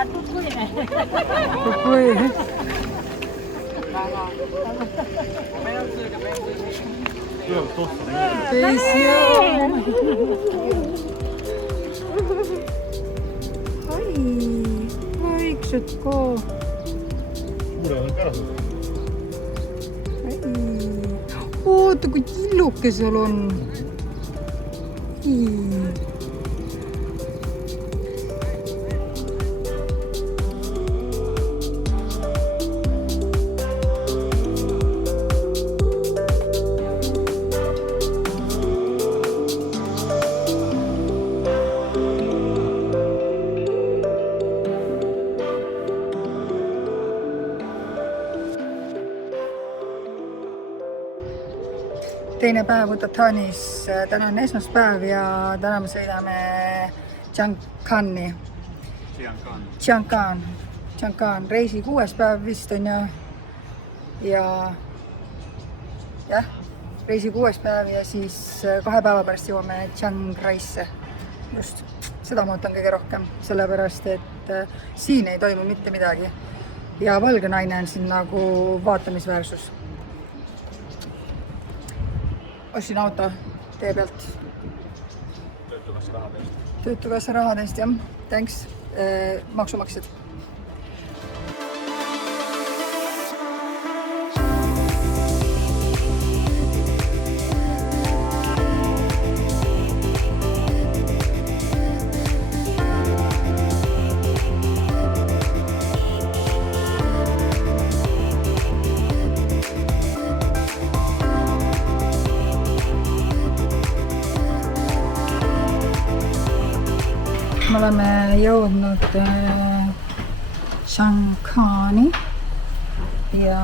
ร้านตุ๊ดกุ้ยไง อุ้ย väiksed ka. Oota, kui tilluke seal on. Teine päev Utatanis, täna on esmaspäev ja täna me sõidame Chiangkan, reisi 6. päev vist on ja reisi 6. päev ja siis 2 päeva pärast jõuame Chiang Raisse. Just, seda ma ootan kõige rohkem, sellepärast et siin ei toimu mitte midagi ja valge naine on siin nagu vaatamisväärsus. Ostsin auto tee pealt. Töötukassa rahadest, jah. Thanks, maksumaksjad. Me oleme jõudnud Chiangkani ja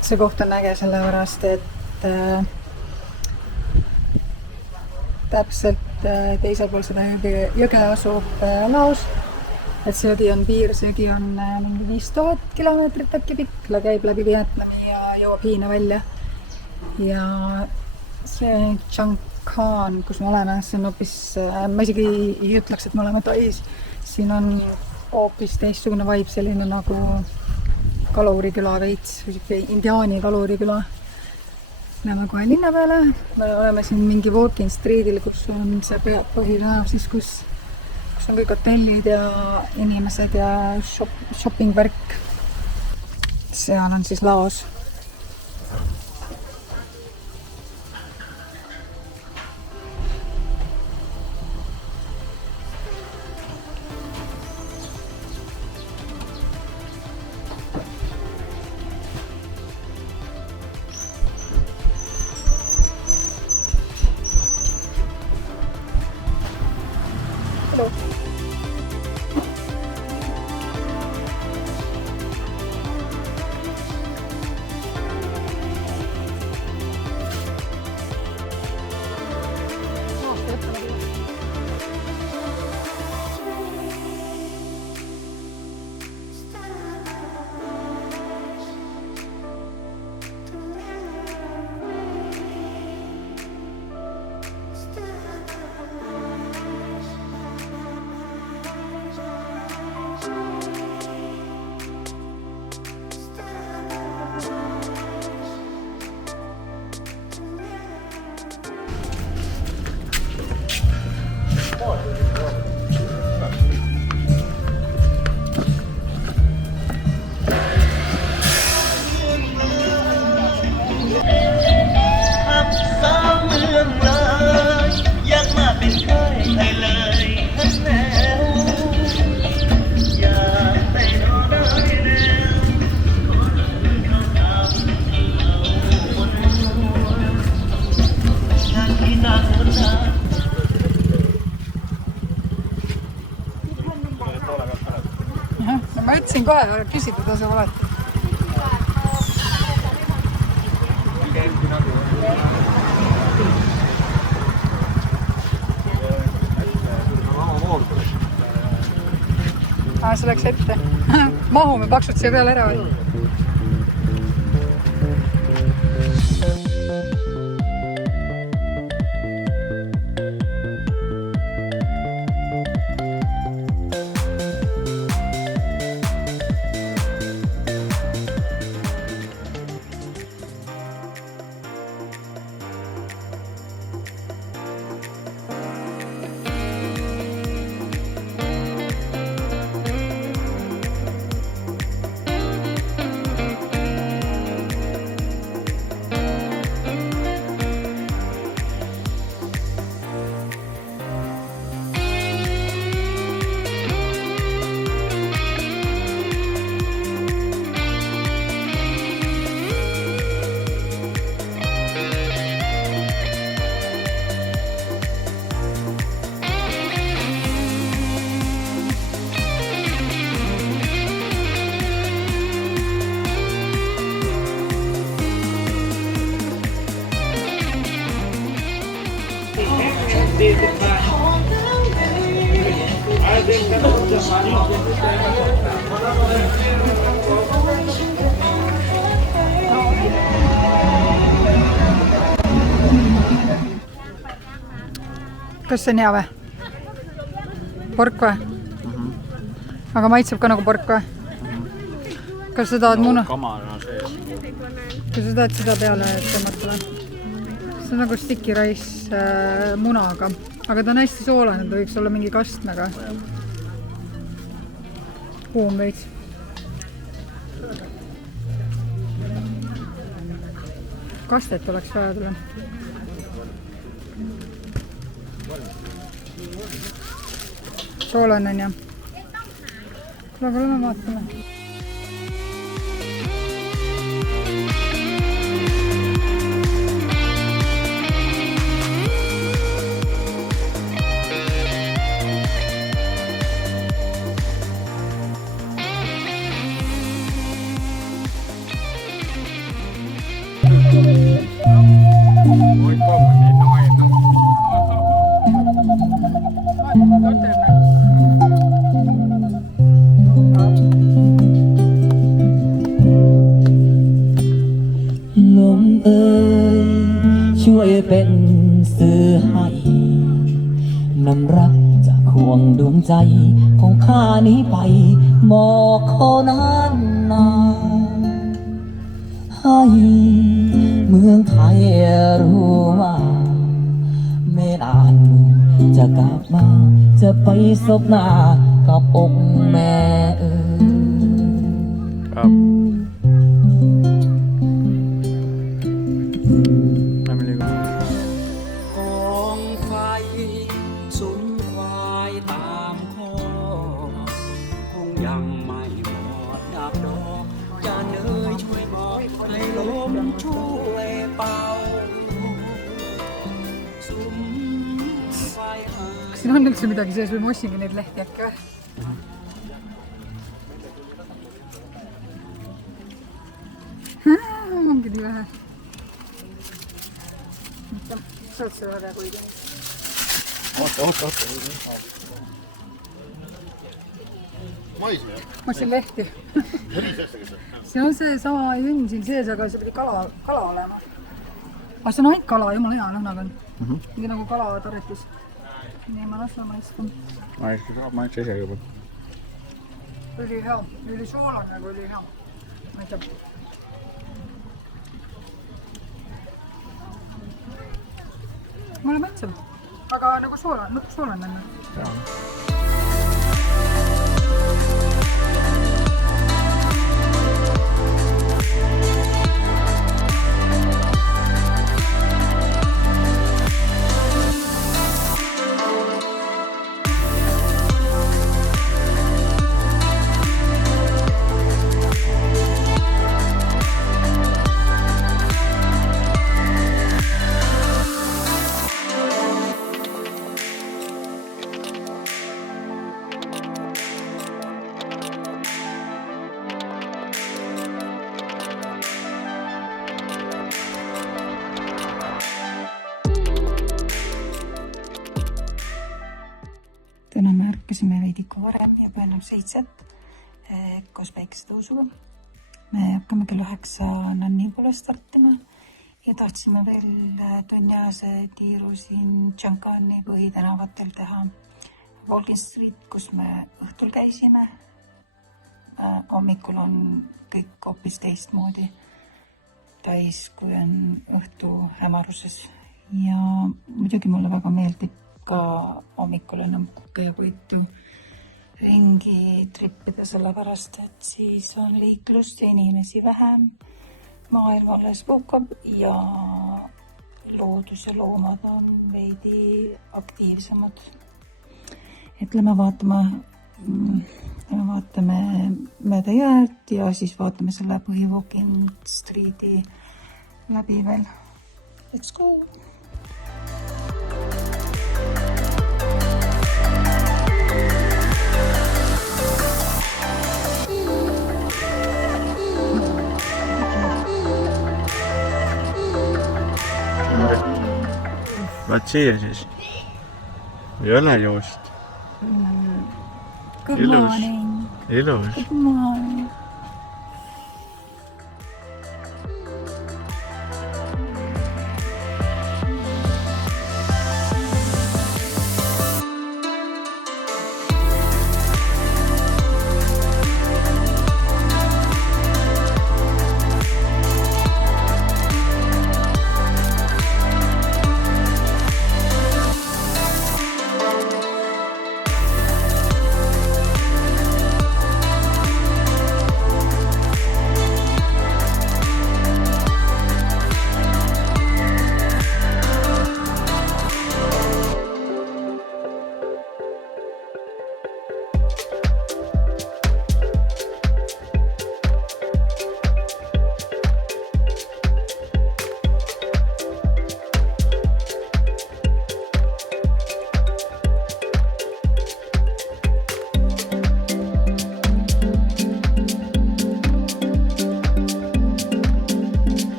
see koht on äge sellepärast, et täpselt teisel pool seda jõge asub Laos. Et see jõgi on piir, see jõgi on mingi 5000 kilomeetrit äkki pikk, käib läbi Vietnami ja jõuab Hiina välja. Ja see Chiangkan, kus me oleme, see on hoopis, ma isegi ei ütleks, et me oleme Tais. Siin on hoopis teistsugune vibe, selline nagu kaluriküla veits, indiaani kaluriküla. Läheme kohe linna peale, me oleme siin mingi walking streetil, kus on see põhitänav, siis kus on kõik hotellid ja inimesed ja shopping värk. Seal on siis Laos. Hello. Ma ütlesin kohe, küsida tasub alati. See läks ette. Mahume paksud siia peale ära või? Kas see on hea või? Pork või? Aga maitseb ka nagu pork või? Kas sa tahad muna? Kas sa tahad seda peale tõmmata või? See on nagu sticky rice munaga. Aga ta on hästi soolane, ta võiks olla mingi kastmega. Kuum veits. Kastet oleks vaja tulla. Soolane on ja. Kuule, aga lähme vaatame.ช่วยเป็นสื่อให้นำรักจากห่วงดวงใจของข้านี้ไปบอกเขานั้นนาให้เมืองไทยรู้ว่าไม่นานจะกลับมาจะไปซบหน้ากับอกแม่ครับSiin on üldse midagi sees või ma ossingi neid lehti äkki või? Ongi nii vähe. Saad seda väga kuigi? Oota. Ma ossin lehti. See on see sama jünn siin sees, aga see pidi kala olema. Aga see on ainult kala, jumala hea lõhnaga on. Nii nagu kala taretis. Nii ma las maistan. Maitse ise juba. Üli hea, üli soolane, aga üli hea. Maitseb. Mulle maitseb, aga nagu soolane on. Täna me ärkasime veidikku varem ja enam 7 koos päikesetõusuga. Me hakkame kell 9 Nanni poole startima ja tahtsime veel tunniajase tiiru siin Chankani põhitänavatel teha. Walking Street, kus me õhtul käisime. Hommikul on kõik hoopis teistmoodi täis, kui on õhtu hämaruses. Ja muidugi mulle väga meeldib ka hommikul enam käiavõitu ringi trippida, sellepärast, et siis on liiklust ja inimesi vähem, maailm alles puhkab ja loodus ja loomad on veidi aktiivsemad. Et lähme vaatame mööda jääd ja siis vaatame selle Walking Streeti läbi veel. Let's go! Vaat siia siis. Ei ole juust. Good Ilus. morning. Ilus. Good morning.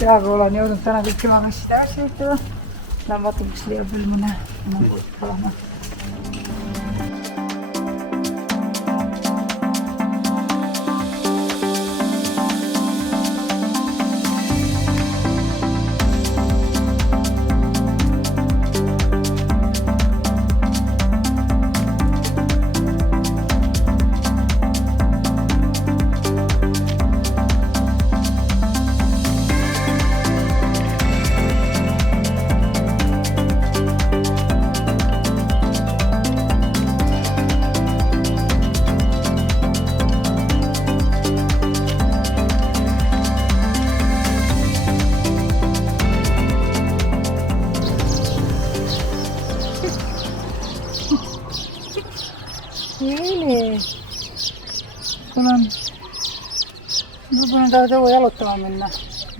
Peaaegu olen jõudnud täna kõik külmakassid ära sõitada. Lähen vaatan, kas leiab veel mõne olema. Eili, ma panen tahavad õue jalutama minna.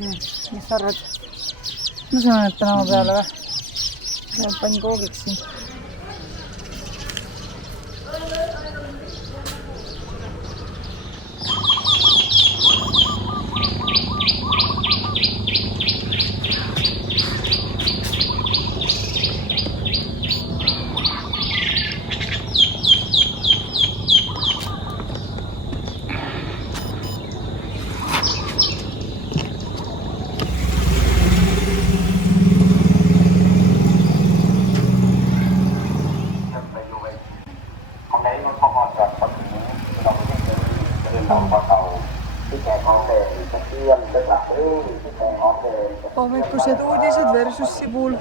Mis sa arvad? Ma saan nüüd tänava peale või? Panin koogiks siin. Hommikused uudised versus Sibul.